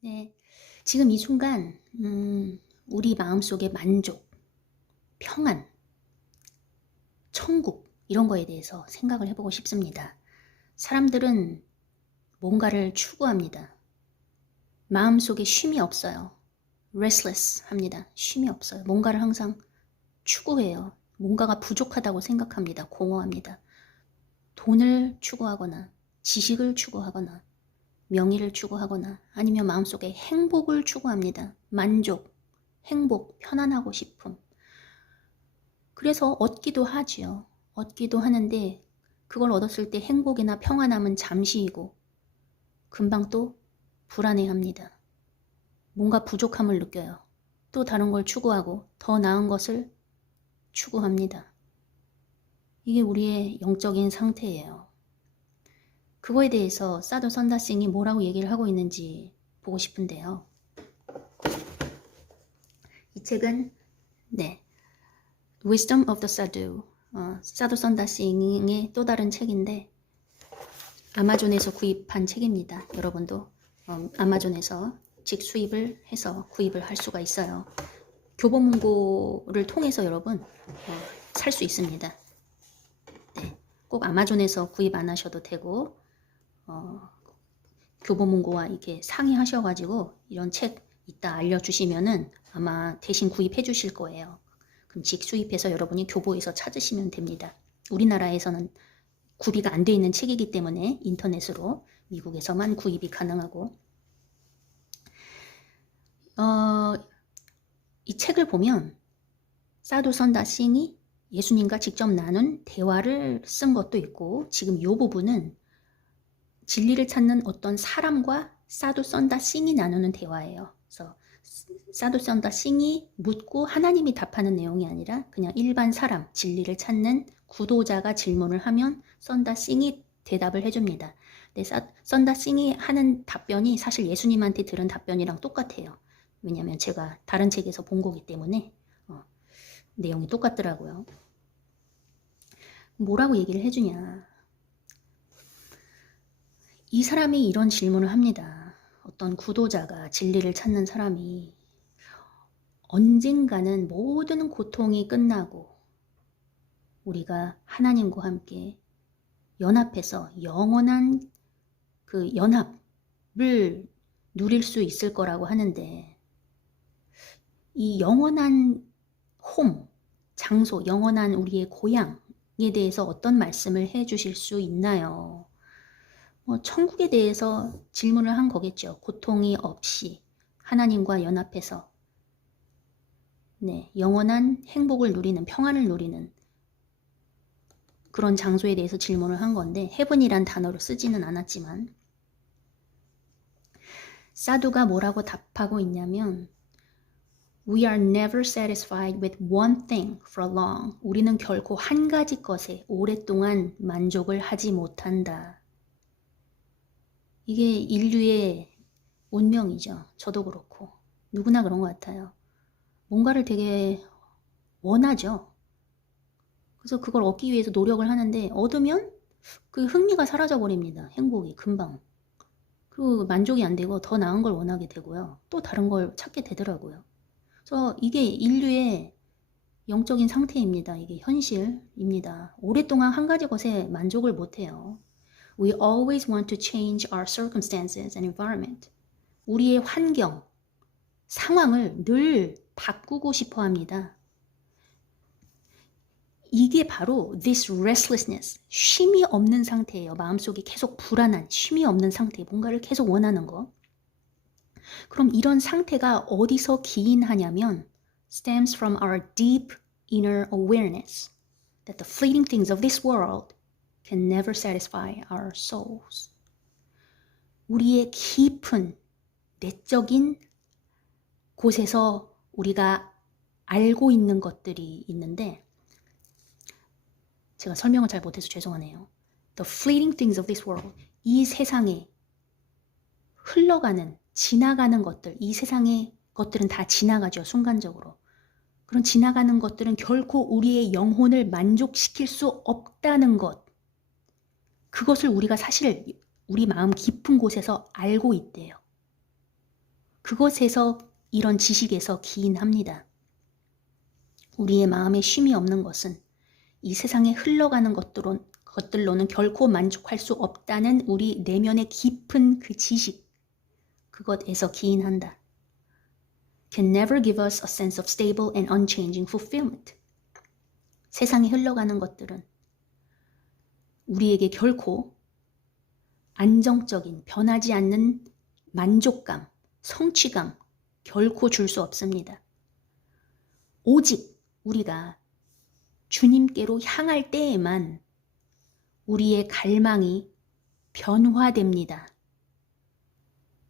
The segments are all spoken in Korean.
네, 지금 이 순간 우리 마음속의 만족, 평안, 천국 이런 거에 대해서 생각을 해보고 싶습니다. 사람들은 뭔가를 추구합니다. 마음속에 쉼이 없어요. restless 합니다. 쉼이 없어요. 뭔가를 항상 추구해요. 뭔가가 부족하다고 생각합니다. 공허합니다. 돈을 추구하거나 지식을 추구하거나 명예를 추구하거나 아니면 마음속에 행복을 추구합니다. 만족, 행복, 편안하고 싶음. 그래서 얻기도 하지요. 얻기도 하는데 그걸 얻었을 때 행복이나 평안함은 잠시이고 금방 또 불안해합니다. 뭔가 부족함을 느껴요. 또 다른 걸 추구하고 더 나은 것을 추구합니다. 이게 우리의 영적인 상태예요. 그거에 대해서 사도 선다싱이 뭐라고 얘기를 하고 있는지 보고 싶은데요. 이 책은 Wisdom of the Sadhu, 사도 선다싱의 또 다른 책인데 아마존에서 구입한 책입니다. 여러분도 아마존에서 직수입을 해서 구입을 할 수가 있어요. 교보문고를 통해서 여러분 살 수 있습니다. 네, 꼭 아마존에서 구입 안 하셔도 되고 교보문고와 이렇게 상의하셔가지고 이런 책 이따 알려주시면은 아마 대신 구입해 주실 거예요. 그럼 직수입해서 여러분이 교보에서 찾으시면 됩니다. 우리나라에서는 구비가 안 돼 있는 책이기 때문에 인터넷으로 미국에서만 구입이 가능하고 이 책을 보면 사두 선다싱이 예수님과 직접 나눈 대화를 쓴 것도 있고 지금 이 부분은 진리를 찾는 어떤 사람과 사두 선다싱이 나누는 대화예요. 그래서 사두 선다싱이 묻고 하나님이 답하는 내용이 아니라 그냥 일반 사람, 진리를 찾는 구도자가 질문을 하면 선다싱이 대답을 해줍니다. 선다싱이 하는 답변이 사실 예수님한테 들은 답변이랑 똑같아요. 왜냐하면 제가 다른 책에서 본 거기 때문에 내용이 똑같더라고요. 뭐라고 얘기를 해주냐. 이 사람이 이런 질문을 합니다. 어떤 구도자가 진리를 찾는 사람이 언젠가는 모든 고통이 끝나고 우리가 하나님과 함께 연합해서 영원한 그 연합을 누릴 수 있을 거라고 하는데 이 영원한 홈, 장소, 영원한 우리의 고향에 대해서 어떤 말씀을 해 주실 수 있나요? 천국에 대해서 질문을 한 거겠죠. 고통이 없이 하나님과 연합해서 영원한 행복을 누리는, 평안을 누리는 그런 장소에 대해서 질문을 한 건데 헤븐이란 단어로 쓰지는 않았지만 사두가 뭐라고 답하고 있냐면 We are never satisfied with one thing for long. 우리는 결코 한 가지 것에 오랫동안 만족을 하지 못한다. 이게 인류의 운명이죠. 저도 그렇고 누구나 그런 것 같아요. 뭔가를 되게 원하죠. 그래서 그걸 얻기 위해서 노력을 하는데 얻으면 그 흥미가 사라져 버립니다. 행복이 금방. 그리고 만족이 안 되고 더 나은 걸 원하게 되고요. 또 다른 걸 찾게 되더라고요. 그래서 이게 인류의 영적인 상태입니다. 이게 현실입니다. 오랫동안 한 가지 것에 만족을 못해요. We always want to change our circumstances and environment. 우리의 환경, 상황을 늘 바꾸고 싶어 합니다. 이게 바로 this restlessness, 쉼이 없는 상태예요. 마음속이 계속 불안한, 쉼이 없는 상태, 뭔가를 계속 원하는 거. 그럼 이런 상태가 어디서 기인하냐면 stems from our deep inner awareness that the fleeting things of this world can never satisfy our souls. 우리의 깊은 내적인 곳에서 우리가 알고 있는 것들이 있는데 제가 설명을 잘 못해서 죄송하네요. The fleeting things of this world. 이 세상에 흘러가는, 지나가는 것들, 이 세상의 것들은 다 지나가죠. 순간적으로. 그런 지나가는 것들은 결코 우리의 영혼을 만족시킬 수 없다는 것. 그것을 우리가 사실 우리 마음 깊은 곳에서 알고 있대요. 그것에서 이런 지식에서 기인합니다. 우리의 마음에 쉼이 없는 것은 이 세상에 흘러가는 것들로는 결코 만족할 수 없다는 우리 내면의 깊은 그 지식, 그것에서 기인한다. Can never give us a sense of stable and unchanging fulfillment. 세상에 흘러가는 것들은 우리에게 결코 안정적인, 변하지 않는 만족감, 성취감 결코 줄 수 없습니다. 오직 우리가 주님께로 향할 때에만 우리의 갈망이 변화됩니다.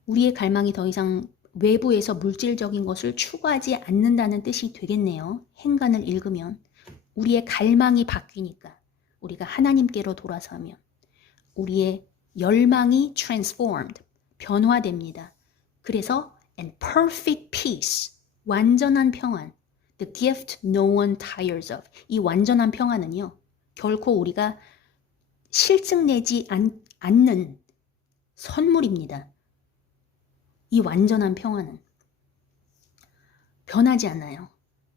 우리의 갈망이 더 이상 외부에서 물질적인 것을 추구하지 않는다는 뜻이 되겠네요. 행간을 읽으면 우리의 갈망이 바뀌니까 우리가 하나님께로 돌아서면 우리의 열망이 transformed, 변화됩니다. 그래서 and perfect peace, 완전한 평안, the gift no one tires of. 이 완전한 평안은요, 결코 우리가 실증내지 않는 선물입니다. 이 완전한 평안은 변하지 않아요.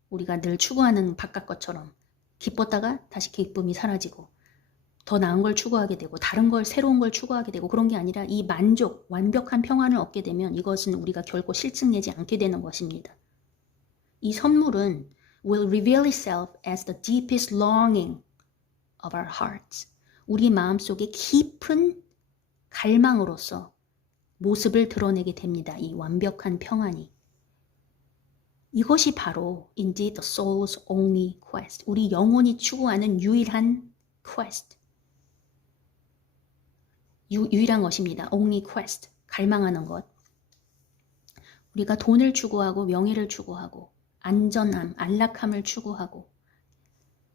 우리가 늘 추구하는 바깥 것처럼 기뻤다가 다시 기쁨이 사라지고 더 나은 걸 추구하게 되고 다른 걸 새로운 걸 추구하게 되고 그런 게 아니라 이 만족, 완벽한 평안을 얻게 되면 이것은 우리가 결코 실증내지 않게 되는 것입니다. 이 선물은 will reveal itself as the deepest longing of our hearts. 우리 마음속의 깊은 갈망으로서 모습을 드러내게 됩니다. 이 완벽한 평안이. 이것이 바로 indeed the soul's only quest. 우리 영혼이 추구하는 유일한 quest. 유일한 것입니다. only quest. 갈망하는 것. 우리가 돈을 추구하고 명예를 추구하고 안전함, 안락함을 추구하고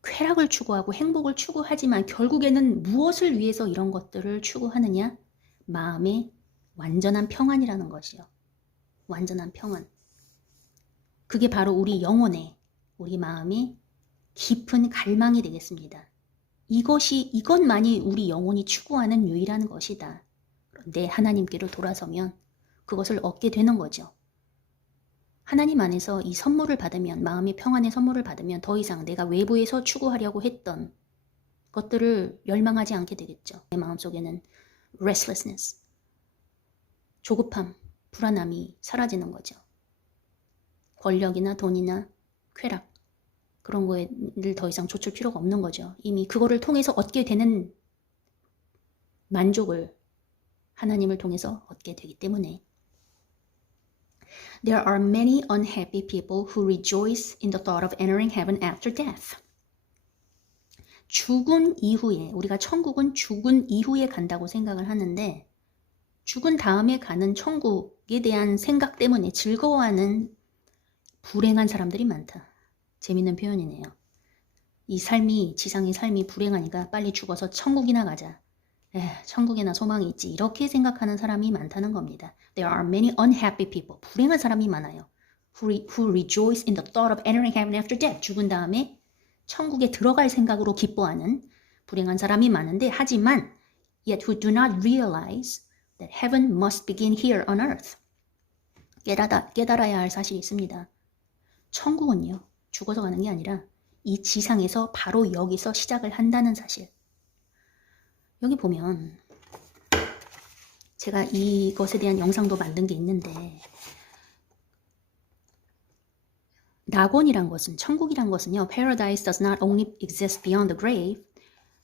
쾌락을 추구하고 행복을 추구하지만 결국에는 무엇을 위해서 이런 것들을 추구하느냐? 마음의 완전한 평안이라는 것이요. 완전한 평안. 그게 바로 우리 영혼의, 우리 마음의 깊은 갈망이 되겠습니다. 이것만이 우리 영혼이 추구하는 유일한 것이다. 그런데 하나님께로 돌아서면 그것을 얻게 되는 거죠. 하나님 안에서 이 선물을 받으면, 마음의 평안의 선물을 받으면 더 이상 내가 외부에서 추구하려고 했던 것들을 열망하지 않게 되겠죠. 내 마음속에는 restlessness, 조급함, 불안함이 사라지는 거죠. 권력이나 돈이나 쾌락, 그런 거를 더 이상 좇을 필요가 없는 거죠. 이미 그거를 통해서 얻게 되는 만족을 하나님을 통해서 얻게 되기 때문에. There are many unhappy people who rejoice in the thought of entering heaven after death. 죽은 이후에, 우리가 천국은 죽은 이후에 간다고 생각을 하는데 죽은 다음에 가는 천국에 대한 생각 때문에 즐거워하는 불행한 사람들이 많다. 재밌는 표현이네요. 이 삶이, 지상의 삶이 불행하니까 빨리 죽어서 천국이나 가자. 천국에나 소망이 있지. 이렇게 생각하는 사람이 많다는 겁니다. There are many unhappy people. 불행한 사람이 많아요. Who rejoice in the thought of entering heaven after death. 죽은 다음에 천국에 들어갈 생각으로 기뻐하는 불행한 사람이 많은데 하지만 yet who do not realize that heaven must begin here on earth. 깨달아야 할 사실이 있습니다. 천국은요. 죽어서 가는 게 아니라 이 지상에서 바로 여기서 시작을 한다는 사실. 여기 보면 제가 이것에 대한 영상도 만든 게 있는데 낙원이란 것은, 천국이란 것은요, Paradise does not only exist beyond the grave.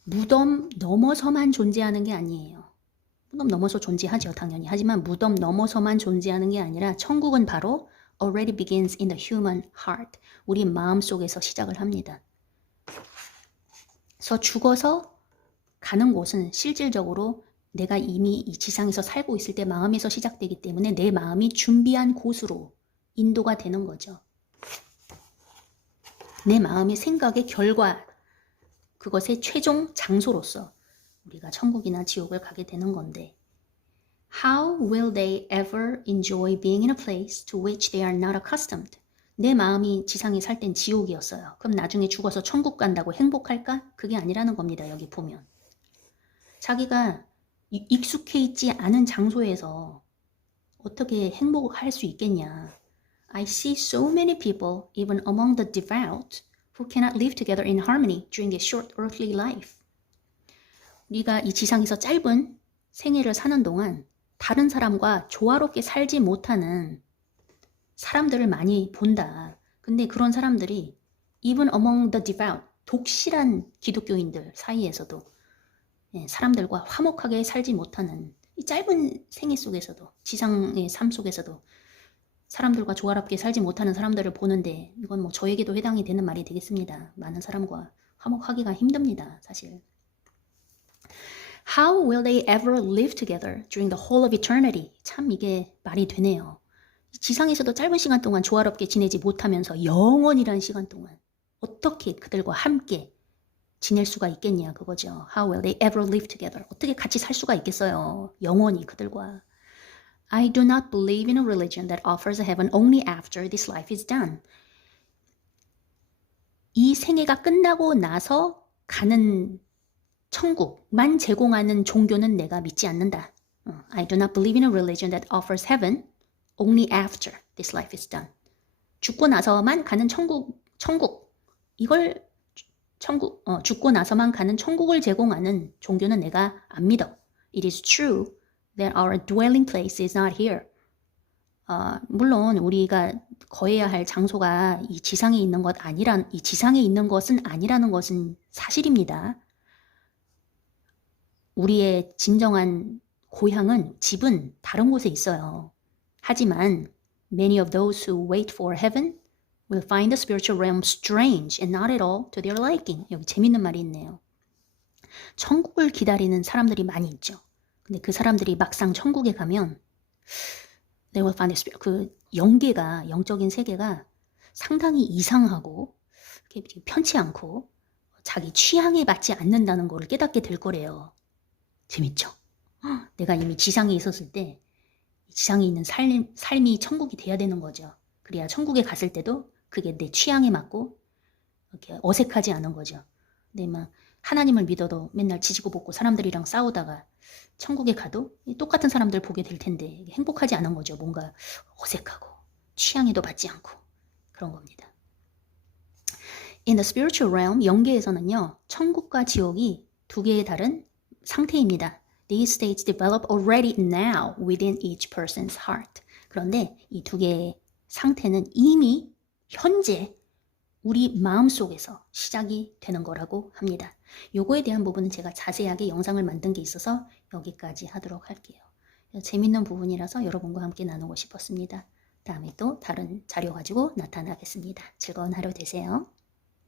무덤 넘어서만 존재하는 게 아니에요. 무덤 넘어서 존재하죠, 당연히. 하지만 무덤 넘어서만 존재하는 게 아니라 천국은 바로 already begins in the human heart. 우리 마음 속에서 시작을 합니다. 그래서 죽어서 가는 곳은 실질적으로 내가 이미 이 지상에서 살고 있을 때 마음에서 시작되기 때문에 내 마음이 준비한 곳으로 인도가 되는 거죠. 내 마음의 생각의 결과, 그것의 최종 장소로서 우리가 천국이나 지옥을 가게 되는 건데 How will they ever enjoy being in a place to which they are not accustomed? 내 마음이 지상에 살 땐 지옥이었어요. 그럼 나중에 죽어서 천국 간다고 행복할까? 그게 아니라는 겁니다. 여기 보면. 자기가 익숙해 있지 않은 장소에서 어떻게 행복할 수 있겠냐. I see so many people, even among the devout, who cannot live together in harmony during their short earthly life. 우리가 이 지상에서 짧은 생애를 사는 동안 다른 사람과 조화롭게 살지 못하는 사람들을 많이 본다. 근데 그런 사람들이 even among the devout, 독실한 기독교인들 사이에서도 사람들과 화목하게 살지 못하는 이 짧은 생애 속에서도, 지상의 삶 속에서도 사람들과 조화롭게 살지 못하는 사람들을 보는데, 이건 뭐 저에게도 해당이 되는 말이 되겠습니다. 많은 사람과 화목하기가 힘듭니다, 사실. How will they ever live together during the whole of eternity? 참 이게 말이 되네요. 지상에서도 짧은 시간 동안 조화롭게 지내지 못하면서 영원이란 시간 동안 어떻게 그들과 함께 지낼 수가 있겠냐, 그거죠. How will they ever live together? 어떻게 같이 살 수가 있겠어요, 영원히 그들과. I do not believe in a religion that offers a heaven only after this life is done. 이 생애가 끝나고 나서 가는 천국만 제공하는 종교는 내가 믿지 않는다. I do not believe in a religion that offers heaven only after this life is done. 죽고 나서만 가는 천국, 이걸 죽고 나서만 가는 천국을 제공하는 종교는 내가 안 믿어. It is true that our dwelling place is not here. 물론 우리가 거해야 할 장소가 이 지상에 있는 것은 아니라는 것은 사실입니다. 우리의 진정한 고향은, 집은 다른 곳에 있어요. 하지만 many of those who wait for heaven will find the spiritual realm strange and not at all to their liking. 여기 재밌는 말이 있네요. 천국을 기다리는 사람들이 많이 있죠. 근데 그 사람들이 막상 천국에 가면 they will find the spirit, 그 영계가, 영적인 세계가 상당히 이상하고 편치 않고 자기 취향에 맞지 않는다는 걸 깨닫게 될 거래요. 재밌죠? 내가 이미 지상에 있었을 때 지상에 있는 삶이 천국이 돼야 되는 거죠. 그래야 천국에 갔을 때도 그게 내 취향에 맞고 이렇게 어색하지 않은 거죠. 근데 막 하나님을 믿어도 맨날 지지고 볶고 사람들이랑 싸우다가 천국에 가도 똑같은 사람들 보게 될 텐데 행복하지 않은 거죠. 뭔가 어색하고 취향에도 맞지 않고 그런 겁니다. In the spiritual realm, 영계에서는요, 천국과 지옥이 두 개의 다른 상태입니다. These states develop already now within each person's heart. 그런데 이 두 개의 상태는 이미 현재 우리 마음속에서 시작이 되는 거라고 합니다. 요거에 대한 부분은 제가 자세하게 영상을 만든 게 있어서 여기까지 하도록 할게요. 재밌는 부분이라서 여러분과 함께 나누고 싶었습니다. 다음에 또 다른 자료 가지고 나타나겠습니다. 즐거운 하루 되세요.